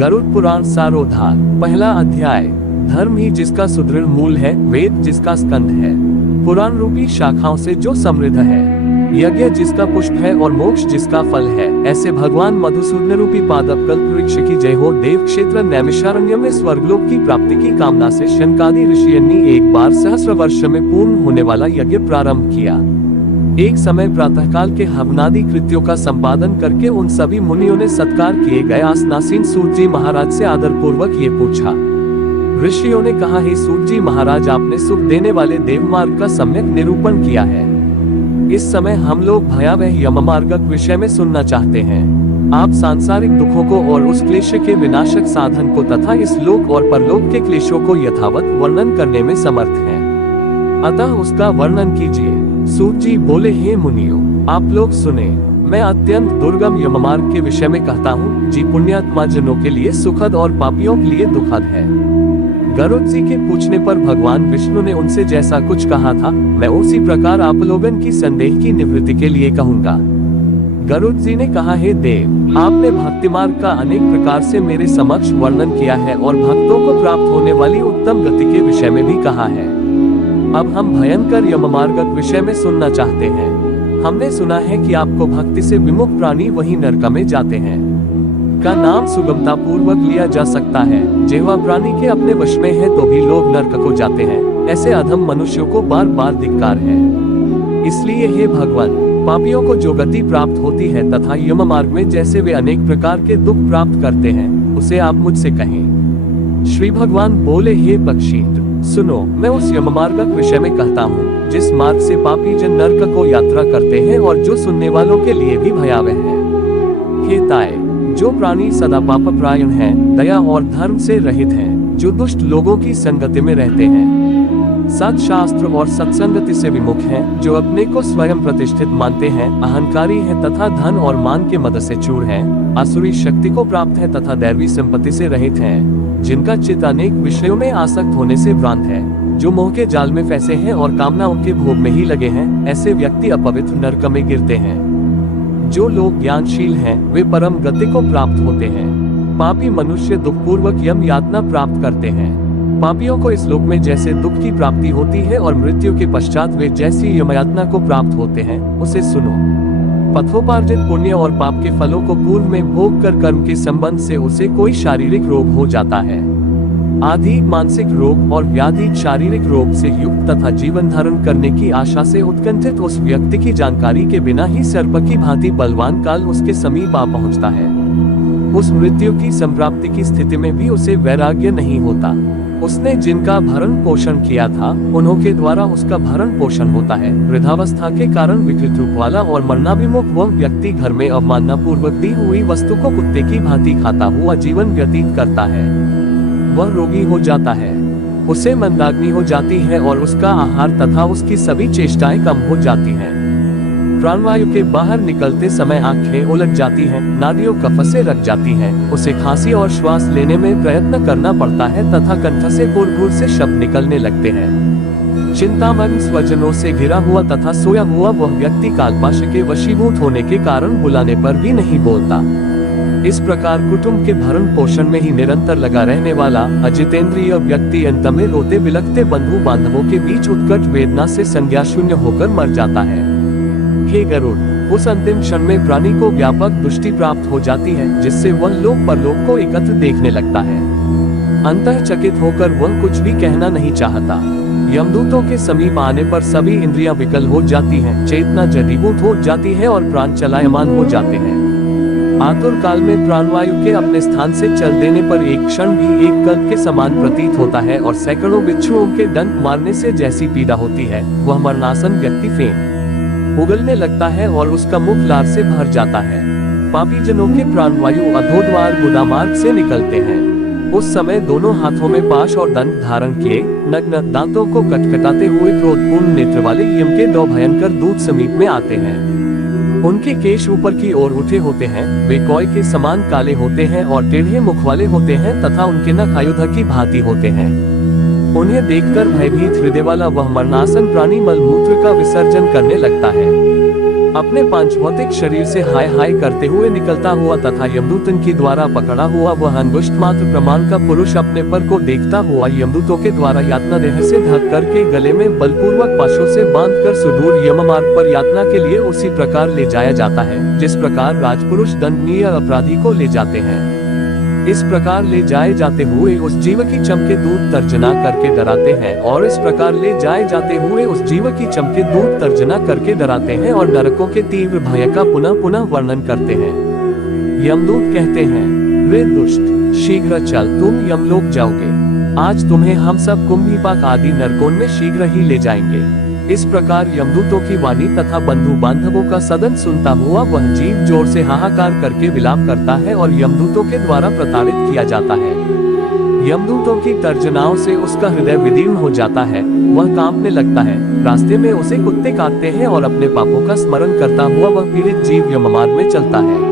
गरुड़ पुराण सारोद्धार। पहला अध्याय। धर्म ही जिसका सुदृढ़ मूल है, वेद जिसका स्कंध है, पुराण रूपी शाखाओं से जो समृद्ध है, यज्ञ जिसका पुष्प है और मोक्ष जिसका फल है, ऐसे भगवान मधुसूदन रूपी पादप वृक्ष की जय हो। देव क्षेत्र नैमिषारण्य में स्वर्गलोक की प्राप्ति की कामना से शनकादि ऋषियों ने एक बार सहस्र वर्ष में पूर्ण होने वाला यज्ञ प्रारंभ किया। एक समय प्रातःकाल के हवनादि कृत्यों का संपादन करके उन सभी मुनियों ने सत्कार किए गए आसनासीन सूत जी महाराज से आदर पूर्वक ये पूछा। ऋषियों ने कहा, हे सूत जी महाराज, आपने सुख देने वाले देव मार्ग का सम्यक निरूपण किया है। इस समय हम लोग भयावह यम मार्ग विषय में सुनना चाहते हैं। आप सांसारिक दुखों को और उस क्लेश के विनाशक साधन को तथा इस लोक और परलोक के क्लेशों को यथावत वर्णन करने में समर्थ हैं, अतः उसका वर्णन कीजिए। सूत जी बोले, हे मुनियों, आप लोग सुने। मैं अत्यंत दुर्गम यम मार्ग के विषय में कहता हूँ, जी पुण्यात्मा जनों के लिए सुखद और पापियों के लिए दुखद है। गरुड़ जी के पूछने पर भगवान विष्णु ने उनसे जैसा कुछ कहा था, मैं उसी प्रकार आप लोगन की संदेह की निवृत्ति के लिए कहूँगा। गरुड़ जी ने कहा, हे देव, आपने भक्ति मार्ग का अनेक प्रकार से मेरे समक्ष वर्णन किया है और भक्तों को प्राप्त होने वाली उत्तम गति के विषय में भी कहा है। अब हम भयंकर यम मार्ग विषय में सुनना चाहते हैं। हमने सुना है कि आपको भक्ति से विमुख प्राणी वही नरक में जाते हैं का नाम सुगमता पूर्वक लिया जा सकता है। जेवा प्राणी के अपने वश में है तो भी लोग नरक को जाते हैं। ऐसे अधम मनुष्यों को बार बार धिक्कार है। इसलिए हे भगवान, पापियों को जो गति प्राप्त होती है तथा यम मार्ग में जैसे वे अनेक प्रकार के दुख प्राप्त करते हैं, उसे आप मुझसे कहें। श्री भगवान बोले, हे पक्षींद्र, सुनो, मैं उस यम मार्ग विषय में कहता हूँ जिस मार्ग से पापी जन नरक को यात्रा करते हैं और जो सुनने वालों के लिए भी भयावह है। हे ताए, जो प्राणी सदा पाप प्रायण हैं, दया और धर्म से रहित हैं, जो दुष्ट लोगों की संगति में रहते हैं, सत्शास्त्र और सत्संगति से विमुख हैं, जो अपने को स्वयं प्रतिष्ठित मानते हैं, अहंकारी हैं तथा धन और मान के मद से चूर हैं, आसुरी शक्ति को प्राप्त है तथा दैवी संपत्ति से रहित हैं, जिनका चित्त अनेक विषयों में आसक्त होने से भ्रांत है, जो मोह के जाल में फंसे हैं और कामनाओं के भोग में ही लगे हैं, ऐसे व्यक्ति अपवित्र नरक में गिरते हैं। जो लोग ज्ञानशील हैं, वे परम गति को प्राप्त होते हैं। पापी मनुष्य दुखपूर्वक यम यातना प्राप्त करते हैं। पापियों को इस लोक में जैसे दुख की प्राप्ति होती है और मृत्यु के पश्चात वे जैसी यम यातना को प्राप्त होते हैं, उसे सुनो। पथोपार्जित पुण्य और पाप के फलों को पूर्व में भोग कर कर्म के संबंध से उसे कोई शारीरिक रोग हो जाता है। आधिक मानसिक रोग और व्याधिक शारीरिक रोग से युक्त तथा जीवन धारण करने की आशा से उत्कंठित उस व्यक्ति की जानकारी के बिना ही सर्प की भांति बलवान काल उसके समीप आ पहुंचता है। उस मृत्यु की संप्राप्ति की स्थिति में भी उसे वैराग्य नहीं होता। उसने जिनका भरण पोषण किया था, उन्हों के द्वारा उसका भरण पोषण होता है। वृद्धावस्था के कारण विकृत रूप वाला और मरणाभिमुख वह व्यक्ति घर में अवमानना पूर्वक दी हुई वस्तु को कुत्ते की भांति खाता हुआ जीवन व्यतीत करता है। वह रोगी हो जाता है, उसे मंदाग्नि हो जाती है और उसका आहार तथा उसकी सभी चेष्टाएं कम हो जाती हैं। प्राणवायु के बाहर निकलते समय आंखें उलझ जाती हैं, नाड़ियों कफ से रख जाती हैं, उसे खांसी और श्वास लेने में प्रयत्न करना पड़ता है तथा कंठ से गुड़-गुड़ से शब्द निकलने लगते हैं। चिंतामग्न स्वजनों से घिरा हुआ तथा सोया हुआ वह व्यक्ति कालपाश के वशीभूत होने के कारण बुलाने पर भी नहीं बोलता। इस प्रकार कुटुंब के भरण पोषण में ही निरंतर लगा रहने वाला अजितेंद्रिय व्यक्ति अंत में रोते बिलखते बंधु बांधवों के बीच उत्कट वेदना से संज्ञा शून्य होकर मर जाता है। हे गरुड़, उस अंतिम क्षण में प्राणी को व्यापक दृष्टि प्राप्त हो जाती है, जिससे वह लोक परलोक को एकत्र देखने लगता है। अंतःचकित होकर वह कुछ भी कहना नहीं चाहता। यमदूतों के समीप आने पर सभी इंद्रियां विकल हो जाती हैं, चेतना जड़ीभूत हो जाती है और प्राण चलायमान हो जाते हैं। आतुर काल में प्राणवायु के अपने स्थान से चल देने पर एक क्षण भी एक कल्प के समान प्रतीत होता है और सैकड़ों बिच्छुओं के डंक मारने से जैसी पीड़ा होती है, वह मरणासन व्यक्ति फेंक उगलने लगता है और उसका मुख लार से भर जाता है। पापी जनों के प्राणवायु अधोद्वार गुदामार्ग से निकलते हैं। उस समय दोनों हाथों में पाश और दंड धारण किए, नग्न दांतों को कटकटाते हुए क्रोधपूर्ण नेत्र वाले यम के दो भयंकर दूत समीप में आते हैं। उनके केश ऊपर की ओर उठे होते हैं, वे कोय के समान काले होते हैं और टेढ़े मुख वाले होते हैं तथा उनके नख आयुध की भांति होते हैं। उन्हें देखकर भयभीत हृदय वाला वह मरणासन प्राणी मलमूत्र का विसर्जन करने लगता है। अपने पांच भौतिक शरीर से हाय हाय करते हुए निकलता हुआ तथा यमदूतन के द्वारा पकड़ा हुआ वह अंगुष्ठ मात्र प्रमाण का पुरुष अपने पर को देखता हुआ यमदूतों के द्वारा यातना देह से ढक करके गले में बलपूर्वक पाशों से बांधकर सुदूर यम मार्ग पर यातना के लिए उसी प्रकार ले जाया जाता है जिस प्रकार राजपुरुष दंडनीय अपराधी को ले जाते हैं। इस प्रकार ले जाए जाते हुए उस जीव की चमके दूत तर्जना करके डराते हैं और इस प्रकार ले जाए जाते हुए उस जीव की चमके दूत तर्जना करके डराते हैं और नरकों के तीव्र भय का पुनः पुनः वर्णन करते हैं। यमदूत कहते हैं, रे दुष्ट, शीघ्र चल, तुम यमलोक जाओगे। आज तुम्हें हम सब कुंभीपाक आदि नरकों में शीघ्र ही ले जाएंगे। इस प्रकार यमदूतों की वाणी तथा बंधु बांधवों का सदन सुनता हुआ वह जीव जोर से हाहाकार करके विलाप करता है और यमदूतों के द्वारा प्रताड़ित किया जाता है। यमदूतों की तर्जनाओं से उसका हृदय विदीर्ण हो जाता है, वह कांपने लगता है। रास्ते में उसे कुत्ते काटते हैं और अपने पापों का स्मरण करता हुआ वह पीड़ित जीव यममार्ग में चलता है।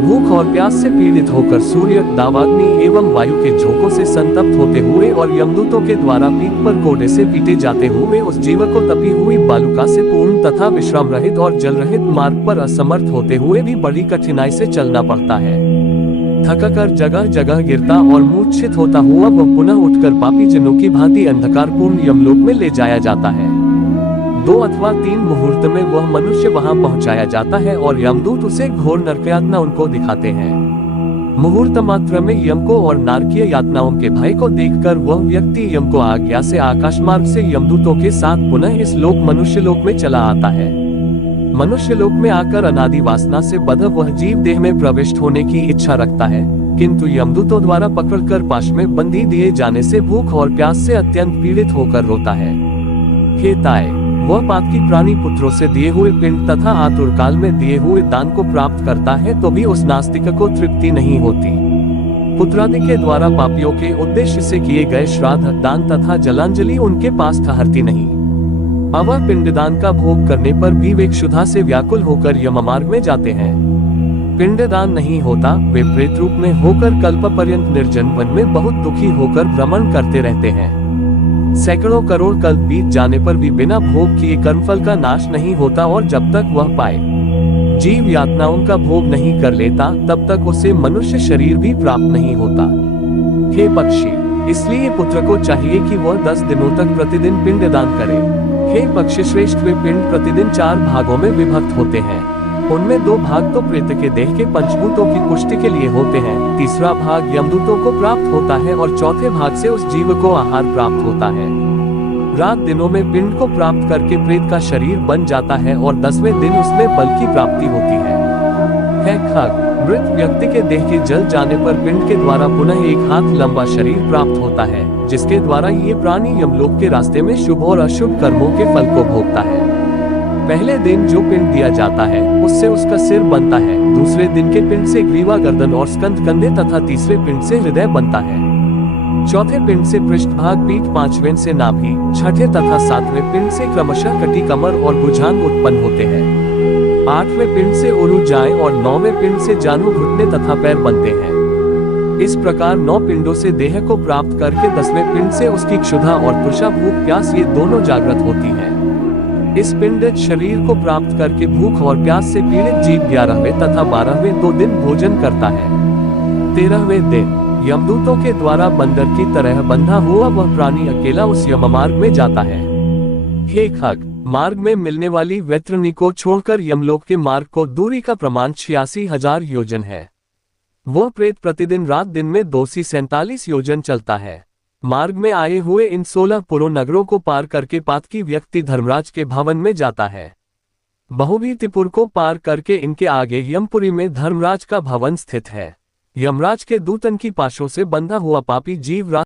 भूख और प्यास से पीड़ित होकर सूर्य, दावाग्नि एवं वायु के झोंकों से संतप्त होते हुए और यमदूतों के द्वारा पीठ पर कोड़े से पीटे जाते हुए उस जीव को तपी हुई बालुका से पूर्ण तथा विश्राम रहित और जल रहित मार्ग पर असमर्थ होते हुए भी बड़ी कठिनाई से चलना पड़ता है। थककर जगह जगह गिरता और मूर्छित होता हुआ वह पुनः उठकर पापी जनों की भांति अंधकारपूर्ण यमलोक में ले जाया जाता है। 2 अथवा 3 मुहूर्त में वह मनुष्य वहां पहुंचाया जाता है और यमदूत उसे घोर नरकयातना उनको दिखाते हैं। मुहूर्त मात्र में यम को और नारकीय यातनाओं के भय को देखकर वह व्यक्ति यम को आज्ञा से आकाश मार्ग से यमदूतों के साथ पुनः इस लोक मनुष्य लोक में चला आता है। मनुष्य लोक में आकर अनादि वासना से बद्ध वह जीव देह में प्रविष्ट होने की इच्छा रखता है, किंतु यमदूतों द्वारा पकड़कर पाश में बंधी दिए जाने से भूख और प्यास से अत्यंत पीड़ित होकर रोता है। हे ताए, वह पातकी प्राणी पुत्रों से दिए हुए पिंड तथा आतुर काल में दिए हुए दान को प्राप्त करता है तो भी उस नास्तिक को तृप्ति नहीं होती। पुत्रादि के द्वारा पापियों के उद्देश्य से किए गए श्राद्ध, दान तथा जलांजलि उनके पास ठहरती नहीं। अवह पिंडदान का भोग करने पर भी वे क्षुधा से व्याकुल होकर यममार्ग में जाते हैं। पिंडदान नहीं होता, वे प्रेत रूप में होकर कल्प पर्यंत निर्जन वन में बहुत दुखी होकर भ्रमण करते रहते हैं। सैकड़ों करोड़ कल्प बीत जाने पर भी बिना भोग किए कर्मफल का नाश नहीं होता और जब तक वह पाए जीव यातनाओं का भोग नहीं कर लेता तब तक उसे मनुष्य शरीर भी प्राप्त नहीं होता। हे पक्षी, इसलिए पुत्र को चाहिए कि वह 10 दिनों तक प्रतिदिन पिंडदान करे। हे पक्षी श्रेष्ठ, वे पिंड प्रतिदिन 4 भागों में विभक्त होते हैं। उनमें 2 भाग तो प्रेत के देह के पंचभूतों की पुष्टि के लिए होते हैं, तीसरा भाग यमदूतों को प्राप्त होता है और चौथे भाग से उस जीव को आहार प्राप्त होता है। रात दिनों में पिंड को प्राप्त करके प्रेत का शरीर बन जाता है और 10वें दिन उसमें बल की प्राप्ति होती है। खग, मृत व्यक्ति के देह के जल जाने पर पिंड के द्वारा पुनः 1 हाथ लंबा शरीर प्राप्त होता है, जिसके द्वारा ये प्राणी यमलोक के रास्ते में शुभ और अशुभ कर्मों के फल को भोगता है। पहले दिन जो पिंड दिया जाता है उससे उसका सिर बनता है, दूसरे दिन के पिंड से ग्रीवा, गर्दन और स्कंध कंधे तथा तीसरे पिंड से हृदय बनता है। चौथे पिंड से पृष्ठभाग, पीठ, 5वें से नाभि, छठे तथा 7वें पिंड से क्रमशः कटी, कमर और भुजांग उत्पन्न होते हैं। 8वें पिंड से उरु, जाएं और 9वें पिंड से जानु, घुटने तथा पैर बनते हैं। इस प्रकार 9 पिंडों से देह को प्राप्त करके 10वें पिंड से उसकी क्षुधा और तृषा, भूख प्यास ये दोनों जागृत होती है। इस पिंड शरीर को प्राप्त करके भूख और प्यास से पीड़ित जीव 11वें तथा 12वें 2 दिन भोजन करता है। 13वें दिन यमदूतों के द्वारा बंदर की तरह बंधा हुआ वह प्राणी अकेला उस यममार्ग में जाता है। हे खग, मार्ग में मिलने वाली वैतरणी को छोड़कर यमलोक के मार्ग को दूरी का प्रमाण 86,000 योजन है। वह प्रेत प्रतिदिन रात दिन में 247 योजन चलता है। मार्ग में आए हुए इन 16 पुरो नगरों को पार करके पातकी व्यक्ति धर्मराज के भवन में जाता है। बहुभीतिपुर को पार करके इनके आगे यमपुरी में धर्मराज का भवन स्थित है। यमराज के दूतन की पाशों से बंधा हुआ पापी जीव